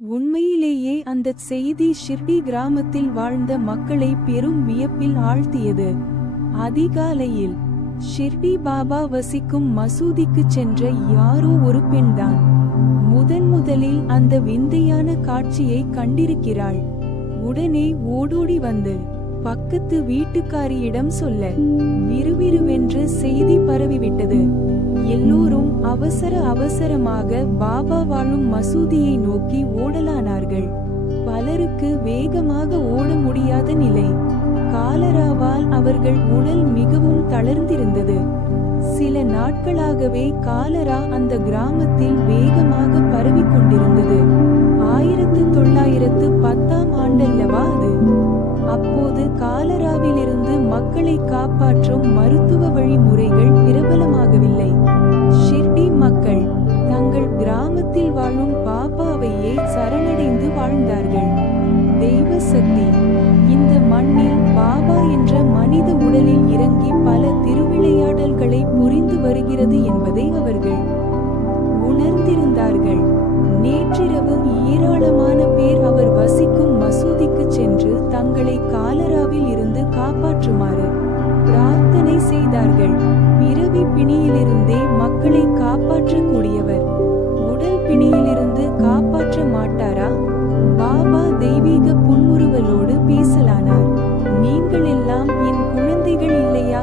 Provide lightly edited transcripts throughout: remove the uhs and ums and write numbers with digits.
உண்மையிலேயே அந்தச் செய்தி ஷிர்டி கிராமத்தில் வாழ்ந்த மக்களை பெரும் வியப்பில் ஆழ்த்தியது. அதிகாலையில் ஷிர்டி பாபா வசிக்கும் மசூதிக்குச் சென்ற யாரோ ஒரு பெண்தான் முதலில் அந்த விந்தையான காட்சியை கண்டிருக்கிறாள். உடனே ஓடோடி வந்து பக்கத்து வீட்டுக்காரியிடம் சொல்ல விறுவிறுவென்று செய்தி பரவிவிட்டது. எல்லோரும் அவசரமாக பாபா வாழும் மசூதியை நோக்கி ஓடலானார்கள். பலருக்கு வேகமாக ஓட முடியாத நிலை. காலராவால் அவர்கள் உடல் மிகவும் தளர்ந்திருந்தது. சில நாட்களாகவே காலரா அந்த கிராமத்தில் வேகமாக பரவிக்கொண்டிருந்தது. 1910ஆம் ஆண்டல்லவா அது. அப்போது காலராவிலிருந்து மக்களை காப்பாற்றும் மருத்துவ வழிமுறைகள் பிரபலமாகவில்லை. ஷிர்டி மக்கள் தங்கள் கிராமத்தில் வாழும் பாபாவையே சரணடைந்து வாழ்ந்தார்கள். தெய்வ சக்தி இந்த மண்ணில் பாபா என்ற மனித உடலில் இறங்கி பல திருவிளையாடல்களை புரிந்து வருகிறது என்பதை அவர்கள் உணர்ந்திருந்தார்கள். நேற்றிரவு ஏராளமான பேர் அவர் வசிக்கும் மசூதிக்கு சென்று தங்களை காலராவில் இருந்து காப்பாற்றுமாறு பிரார்த்தனை செய்தார்கள். பிறவி பிணியிலிருந்தே மக்களை காப்பாற்றக்கூடியவர் உடல் பிணியிலிருந்து காப்பாற்ற மாட்டாரா? பாபா தெய்வீக புன்முறுவலோடு பேசலானார். நீங்கள் எல்லாம் என் குழந்தைகள் இல்லையா?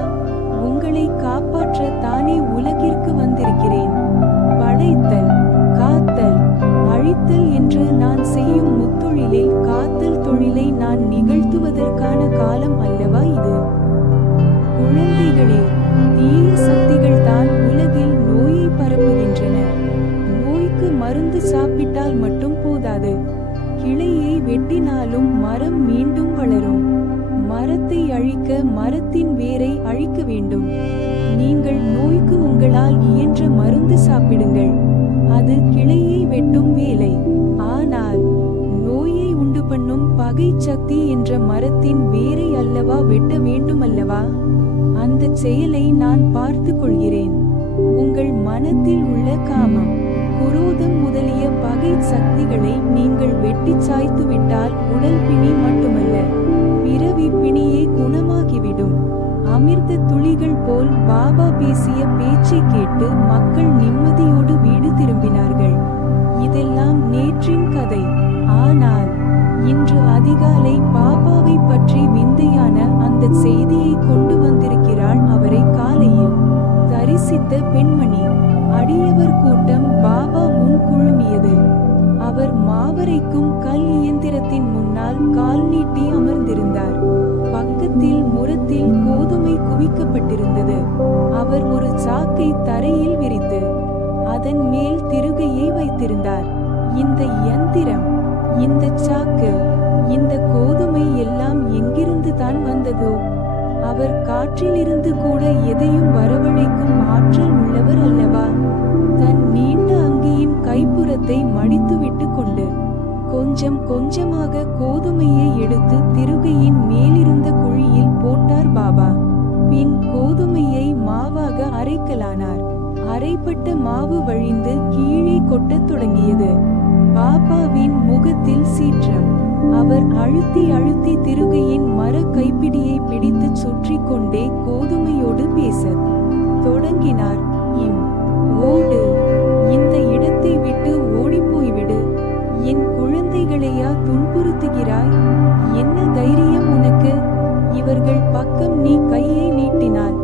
உங்களை காப்பாற்ற தானே உலகிற்கு வந்திருக்கிறேன். படைத்தல், காத்தல், அழித்தல் என்று நான் செய்யும் முத்தொழிலில் காத்தல் தொழிலை நான் நிகழ்த்துவதற்கான காலம் அல்லவா இது? குழந்தைகளே, தீய சக்திகள் தான் உலகில் நோயை பரப்புகின்றன. நோய்க்கு மருந்து சாப்பிட்டால் மட்டும் போதாது. கிளையை வெட்டினாலும் மரம் மீண்டும் வளரும். மரத்தை அழிக்க மரத்தின் வேரை அழிக்க வேண்டும். நீங்கள் நோய்க்கு உங்களால் இயன்ற மருந்து சாப்பிடுங்கள். அது கிளையை வெட்டும் வேலை. ஆனால் நோயை உண்டு பண்ணும் பகை சக்தி என்ற மரத்தின் வேரை அல்லவா வெட்ட வேண்டுமல்லவா? அந்த செயலை நான் பார்த்து கொள்கிறேன். உங்கள் மனத்தில் உள்ள காமம், குரோதம் முதலிய பகை சக்திகளை நீங்கள் வெட்டி சாய்த்து விட்டால் உடல் பிணி மட்டுமல்ல, பிறவி பிணியே குணமாகிவிடும். அமிர்த துளிகள் போல் பாபா பேசிய பேச்சை கேட்டு மக்கள் நிம்மதியோடு வீடு திரும்பினார்கள். இதெல்லாம் நேற்றின் கதை. ஆனால் இன்று அதிகாலை பாபாவை பற்றி விந்தையான அந்த செய்தியை கொண்டு வந்திருக்கிறாள் அவரை காலையில் தரிசித்த பெண்மணி. அடியவர் கூட்டம் பாபா முன் குழுமியது. அவர் மாவரைக்கும் கல் இயந்திரத்தின் முன்னால் கால் நீட்டி அமர்ந்திருந்தார். பக்கத்தில் முரத்தில் கோதுமை குவிக்கப்பட்டிருந்தது. அவர் ஒரு சாக்கை தரையில் விரித்து அதன் மேல் திருகையை வைத்திருந்தார். இந்த இயந்திரம், இந்த சாக்கு, இந்த கோதுமை எல்லாம் எங்கிருந்து தான் வந்ததோ? அவர் காற்றிலிருந்து கூட எதையும் வரவழைக்கும் ஆற்றல் உள்ளவர் அல்லவா? தன் நீண்ட அங்கியின் கைப்புறத்தை மடித்துவிட்டு கொண்டு கொஞ்சம் கொஞ்சமாக கோதுமையை எடுத்து திருகையின் மேலிருந்த குழியில் போட்டார் பாபா. பின் கோதுமையை மாவாக அரைக்கலானார். அரைப்பட்ட மாவு வழிந்து கீழே கொட்டத் தொடங்கியது. பாபாவின் முகத்தில் சீற்றம். அவர் அழுத்தி திருகையின் மர கைப்பிடியை பிடித்து சுற்றி கொண்டே கோதுமையோடு பேசத் தொடங்கினார். ஓடு, இந்த இடத்தை விட்டு ஓடிப்போய்விடு. என் குழந்தைகளையா துன்புறுத்துகிறாய்? என்ன தைரியம் உனக்கு? இவர்கள் பக்கம் நீ கையை நீட்டினால்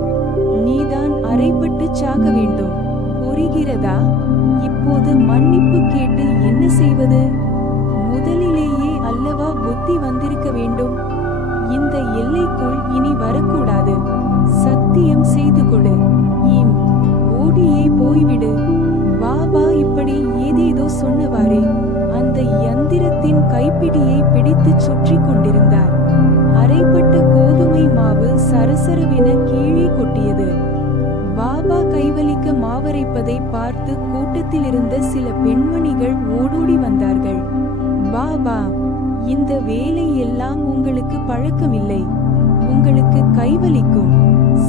நீதான் அரைப்பட்டு சாக வேண்டும். புரிகிறதா? இப்போது மன்னிப்பு கேட்டு என்ன செய்வது? முதலிலேயே அல்லவா புத்தி வந்திருக்க வேண்டும். இந்த எல்லைக்குள் இனி வரக்கூடாது. சத்தியம் செய்து கொடு. ஓடியே போய்விடு. பாபா இப்படி ஏதேதோ சொன்னவாறே அந்த யந்திரத்தின் கைப்பிடியை பிடித்து சுற்றி கொண்டிருந்தார். அரைப்பட்ட கோதுமை மாவு சரசரவென கீழே கொட்டியது. பாபா கைவலிக்க மாவரைப்பதை பார்த்து கூட்டத்திலிருந்த சில பெண்மணிகள் ஓடோடி வந்தார்கள். பாபா, இந்த வேலை எல்லாம் உங்களுக்கு பழக்கமில்லை. உங்களுக்கு கைவலிக்கும்.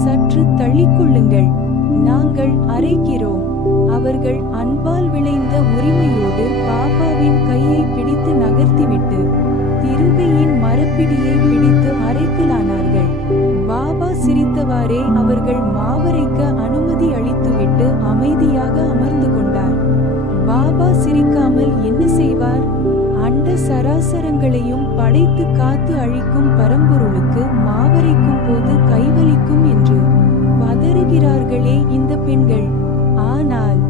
சற்று தள்ளிக்கொள்ளுங்கள். நாங்கள் அரைக்கிறோம். அவர்கள் அன்பால் விளைந்த உரிமையோடு பாபாவின் கையை பிடித்து இருந்தவாறே அவர்கள் மாவரைக்க அனுமதி அளித்துவிட்டு அமைதியாக அமர்ந்து கொண்டார். பாபா சிரிக்காமல் என்ன செய்வார்? அண்ட சராசரங்களையும் படைத்து காத்து அழிக்கும் பரம்பொருளுக்கு மாவரைக்கும் போது கைவலிக்கும் என்று பதறுகிறார்களே இந்த பெண்கள். ஆனால்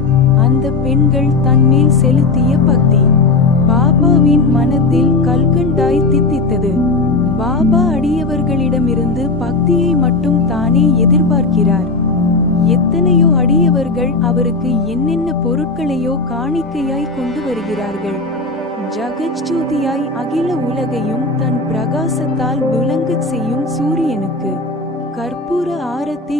அந்த பெண்கள் தன்மேல் செலுத்திய பக்தி பாபாவின் மனத்தில் கல்கண்டாய் தித்தித்தது. பாபா அடியவர்களிடமிருந்து பக்தியை மட்டும் தானே எதிர்பார்க்கிறார். எத்தனையோ அடியவர்கள் அவருக்கு என்னென்ன பொருட்களையோ காணிக்கையாய் கொண்டு வருகிறார்கள். ஜகஜ்ஜோதியாய் அகில உலகையும் தன் பிரகாசத்தால் துலங்கச் செய்யும் சூரியனுக்கு கற்பூர ஆரத்தி